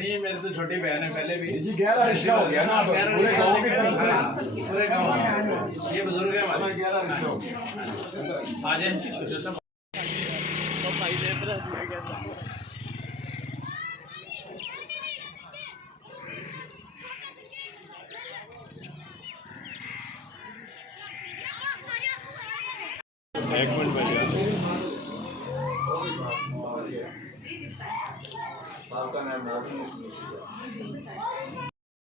नहीं मेरी तो छोटी बहन है पहले भी जी 11 रिश्ता हो गया ना पूरे गांव की तरफ से पूरे गाँव ये बुजुर्ग है हमारे 11 रिश्ता हो गया आ जाए सब एक मिनट में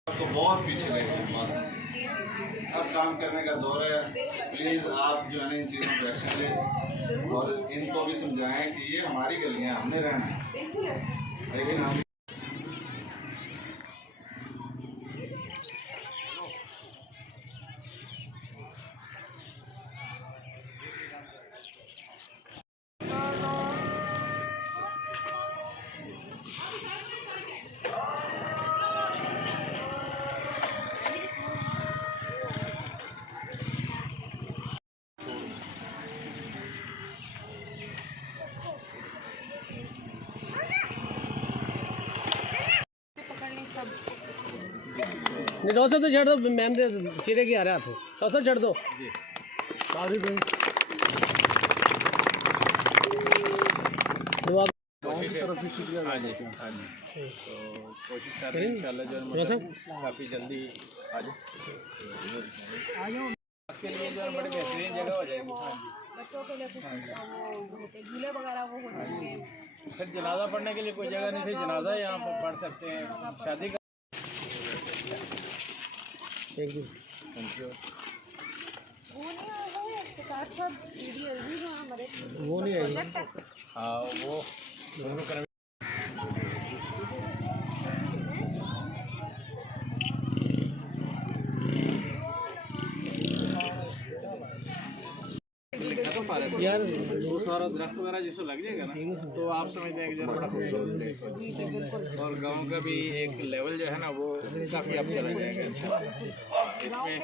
तो बहुत पीछे रह गए अब काम करने का दौर है। प्लीज़ आप जो है ना इन चीज़ों पर एक्शन लें और इनको भी समझाएं कि ये हमारी गलियां हमने रहना है, लेकिन हम नहीं तो तो छड़ दो मैम दे चिरे की आ रहा था तो छड़ दो जी कोशिश हाँ जी हाँ जी तो कोशिश कर रहे हैं इंशाल्लाह जो मतलब काफ़ी जल्दी आ जाओ आपके लिए जो बड़ी बेहतरीन जगह हो जाएगी बच्चों के लिए कुछ झूले वगैरह वो हो जाएंगे। फिर जनाजा पढ़ने के लिए कोई जगह नहीं थी, जनाजा यहाँ पर पढ़ सकते हैं शादी का। थैंक यू वो नहीं आएगी हाँ वो दोनों कर यार वो सारा दरख्त वगैरह जिसको लग जाएगा ना तो आप समझते हैं कि जरा बड़ा खूबसूरत प्लेस हो और गांव का भी एक लेवल जो है ना वो काफ़ी अब चला जाएगा। इसमें